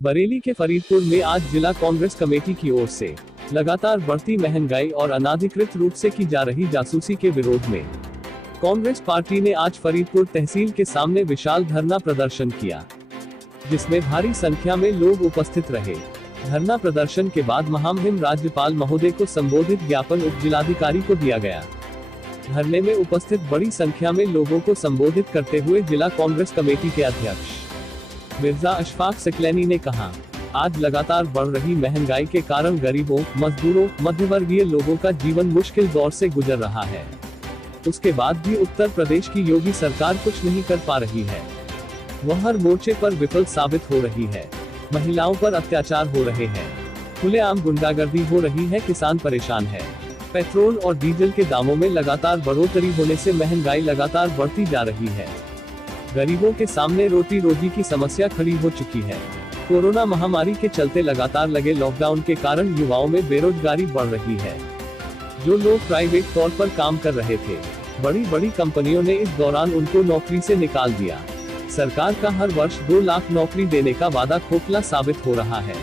बरेली के फरीदपुर में आज जिला कांग्रेस कमेटी की ओर से लगातार बढ़ती महंगाई और अनाधिकृत रूप से की जा रही जासूसी के विरोध में कांग्रेस पार्टी ने आज फरीदपुर तहसील के सामने विशाल धरना प्रदर्शन किया, जिसमें भारी संख्या में लोग उपस्थित रहे। धरना प्रदर्शन के बाद महामहिम राज्यपाल महोदय को संबोधित ज्ञापन उप जिलाधिकारी को दिया गया। धरने में उपस्थित बड़ी संख्या में लोगों को संबोधित करते हुए जिला कांग्रेस कमेटी के अध्यक्ष मिर्जा अशफाक सिकलैनी ने कहा, आज लगातार बढ़ रही महंगाई के कारण गरीबों, मजदूरों, मध्यवर्गीय लोगों का जीवन मुश्किल दौर से गुजर रहा है। उसके बाद भी उत्तर प्रदेश की योगी सरकार कुछ नहीं कर पा रही है। वह हर मोर्चे पर विफल साबित हो रही है। महिलाओं पर अत्याचार हो रहे हैं, खुलेआम गुंडागर्दी हो रही है, किसान परेशान है। पेट्रोल और डीजल के दामों में लगातार बढ़ोतरी होने से महंगाई लगातार बढ़ती जा रही है। गरीबों के सामने रोटी रोजी की समस्या खड़ी हो चुकी है। कोरोना महामारी के चलते लगातार लगे लॉकडाउन के कारण युवाओं में बेरोजगारी बढ़ रही है। जो लोग प्राइवेट तौर पर काम कर रहे थे, बड़ी बड़ी कंपनियों ने इस दौरान उनको नौकरी से निकाल दिया। सरकार का हर वर्ष 2 लाख नौकरी देने का वादा खोखला साबित हो रहा है।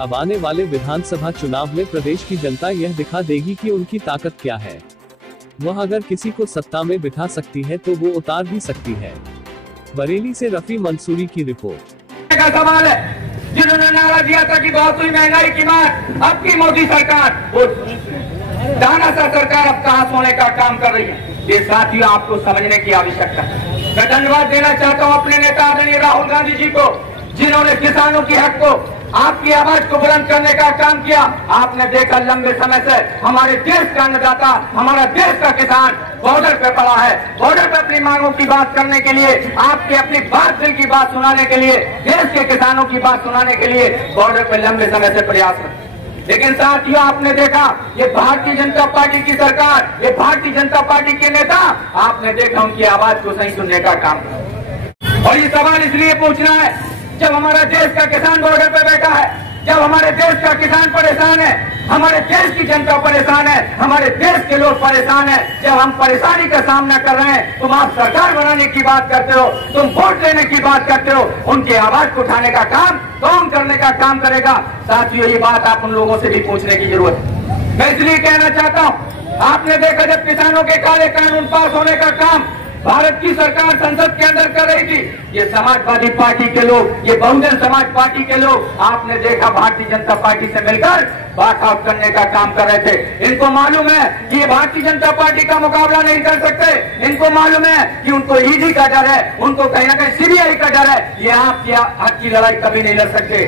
अब आने वाले विधानसभा चुनाव में प्रदेश की जनता यह दिखा देगी कि उनकी ताकत क्या है। वह अगर किसी को सत्ता में बिठा सकती है तो वो उतार भी सकती है। बरेली से रफी मंसूरी की रिपोर्ट। का सवाल है, जिन्होंने नारा दिया था कि बहुत हुई महंगाई की मार, अब की मोदी सरकार वो दाना सा सरकार अब कहां सोने का काम कर रही है। ये साथियों आपको समझने की आवश्यकता है। मैं धन्यवाद देना चाहता हूं अपने नेता आदरणीय राहुल गांधी जी को, जिन्होंने किसानों की हक को, आपकी आवाज को बुलंद करने का काम किया। आपने देखा लंबे समय से हमारे देश का अन्नदाता, हमारा देश का किसान बॉर्डर पे पड़ा है। बॉर्डर पे अपनी मांगों की बात करने के लिए, आपके अपनी बात दिल की बात सुनाने के लिए, देश के किसानों की बात सुनाने के लिए बॉर्डर पे लंबे समय से प्रयास है। लेकिन साथियों आपने देखा ये भारतीय जनता पार्टी की सरकार, ये भारतीय जनता पार्टी के नेता, आपने देखा उनकी आवाज को सही सुनने का काम। और ये सवाल इसलिए पूछना है जब हमारा देश का किसान बॉर्डर पे बैठा है, जब हमारे देश का किसान परेशान है, हमारे देश की जनता परेशान है, हमारे देश के लोग परेशान है। जब हम परेशानी का सामना कर रहे हैं, तुम आप सरकार बनाने की बात करते हो, तुम वोट देने की बात करते हो, उनकी आवाज को उठाने का काम कौन करने का काम करेगा। साथियों ये बात आप उन लोगों से भी पूछने की जरूरत है। मैं इसलिए कहना चाहता हूँ, आपने देखा जब किसानों के काले कानून पास होने का काम भारत की सरकार संसद के अंदर कर रही थी, ये समाजवादी पार्टी के लोग, ये बहुजन समाज पार्टी के लोग, आपने देखा भारतीय जनता पार्टी से मिलकर वॉकआउट करने का काम कर रहे थे। इनको मालूम है कि ये भारतीय जनता पार्टी का मुकाबला नहीं कर सकते। इनको मालूम है कि उनको ईडी का डर है, उनको कहीं ना कहीं सीबीआई का डर है। ये आपकी हक की लड़ाई कभी नहीं लड़ सकते।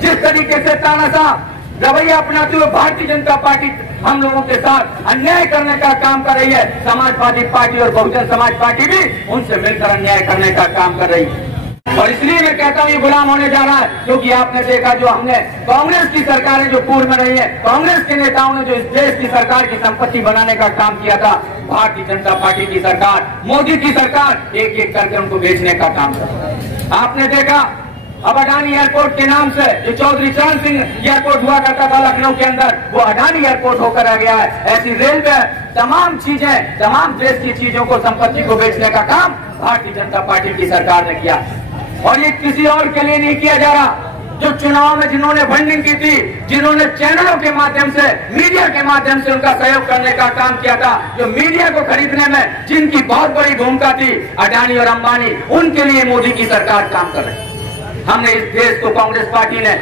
जिस तरीके से तानाशाह रवैया अपनाते हुए भारतीय जनता पार्टी हम लोगों के साथ अन्याय करने का काम कर रही है, समाजवादी पार्टी और बहुजन समाज पार्टी भी उनसे मिलकर अन्याय करने का काम कर रही है। और इसलिए मैं कहता हूँ ये गुलाम होने जा रहा है, क्योंकि आपने देखा जो हमने कांग्रेस की सरकारें जो पूर्व में रही है, कांग्रेस के नेताओं ने जो इस देश की सरकार की संपत्ति बनाने का काम किया था, भारतीय जनता पार्टी की सरकार, मोदी की सरकार एक एक करके उनको बेचने का काम कर। आपने देखा अब अडानी एयरपोर्ट के नाम से जो चौधरी चरण सिंह एयरपोर्ट हुआ करता था लखनऊ के अंदर, वो अडानी एयरपोर्ट होकर आ गया है। ऐसी रेलवे, तमाम चीजें, तमाम देश की चीजों को, संपत्ति को बेचने का काम भारतीय जनता पार्टी की सरकार ने किया। और ये किसी और के लिए नहीं किया जा रहा। जो चुनाव में जिन्होंने फंडिंग की थी, जिन्होंने चैनलों के माध्यम से, मीडिया के माध्यम से उनका सहयोग करने का काम किया था, जो मीडिया को खरीदने में जिनकी बहुत बड़ी भूमिका थी, अडानी और अंबानी, उनके लिए मोदी की सरकार काम कर रही है। हमने इस देश को, कांग्रेस पार्टी ने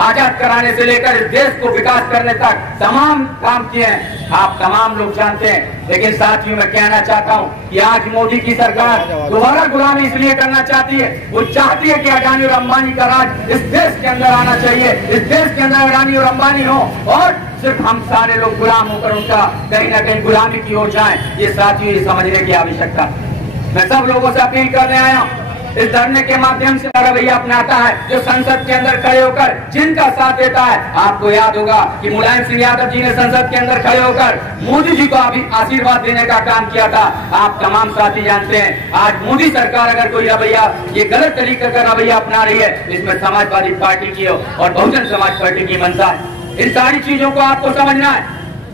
आजाद कराने से लेकर इस देश को विकास करने तक तमाम काम किए हैं, आप तमाम लोग जानते हैं। लेकिन साथियों मैं कहना चाहता हूं कि आज मोदी की सरकार दोबारा गुलामी इसलिए करना चाहती है, वो चाहती है कि अडानी और अंबानी का राज इस देश के अंदर आना चाहिए, इस देश के अंदर अडानी और अंबानी हो और सिर्फ हम सारे लोग गुलाम होकर उनका कहीं ना कहीं गुलामी की ओर जाएं। ये साथियों ये समझने की आवश्यकता। मैं सब लोगों से अपील करने आया हूं, इस धरने के माध्यम से रवैया अपनाता है, जो संसद के अंदर खड़े होकर जिनका साथ देता है। आपको याद होगा कि मुलायम सिंह यादव जी ने संसद के अंदर खड़े होकर मोदी जी को आशीर्वाद देने का काम किया था। आप तमाम साथी जानते हैं, आज मोदी सरकार अगर कोई रवैया, ये गलत तरीके का रवैया अपना रही है, इसमें समाजवादी पार्टी की और बहुजन समाज पार्टी की मंशा है। इन सारी चीजों को आपको समझना है।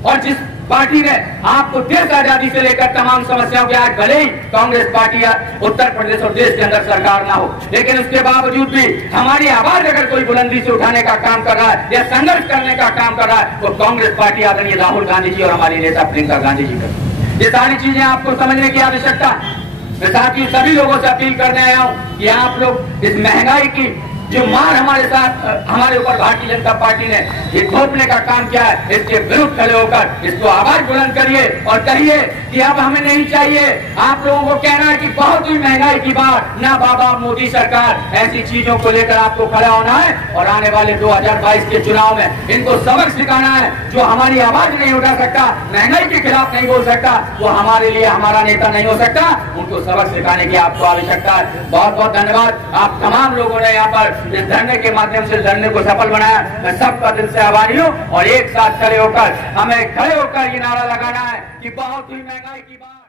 और जिस पार्टी ने आपको देश आजादी से लेकर तमाम समस्याओं के, आज भले ही कांग्रेस पार्टी उत्तर प्रदेश और देश के अंदर सरकार ना हो, लेकिन उसके बावजूद भी हमारी आवाज अगर कोई बुलंदी से उठाने का काम कर रहा है या संघर्ष करने का काम कर रहा है, तो कांग्रेस पार्टी आदरणीय राहुल गांधी जी और हमारी नेता प्रियंका गांधी जी का। ये सारी चीजें आपको समझने की आवश्यकता है। मैं साथ ही सभी लोगों से अपील करने आया हूं कि आप लोग इस महंगाई की जो मार हमारे साथ, हमारे ऊपर भारतीय जनता पार्टी ने ये थोपने का काम किया है, इसके विरुद्ध खड़े होकर इसको आवाज बुलंद करिए और कहिए कि अब हमें नहीं चाहिए। आप लोगों को कहना है कि बहुत ही महंगाई की बात ना, बाबा मोदी सरकार ऐसी चीजों को लेकर आपको खड़ा होना है और आने वाले 2022 के चुनाव में इनको सबक सिखाना है। जो हमारी आवाज नहीं उठा सकता, महंगाई के खिलाफ नहीं बोल सकता, वो हमारे लिए हमारा नेता नहीं हो सकता। उनको सबक सिखाने की आपको आवश्यकता है। बहुत बहुत धन्यवाद। आप तमाम लोगों ने यहाँ पर इस धरने के माध्यम से धरने को सफल बनाया। मैं सबका दिल से आभारी हूँ और एक साथ खड़े होकर हमें ये नारा लगाना है कि बहुत ही महंगाई की बात।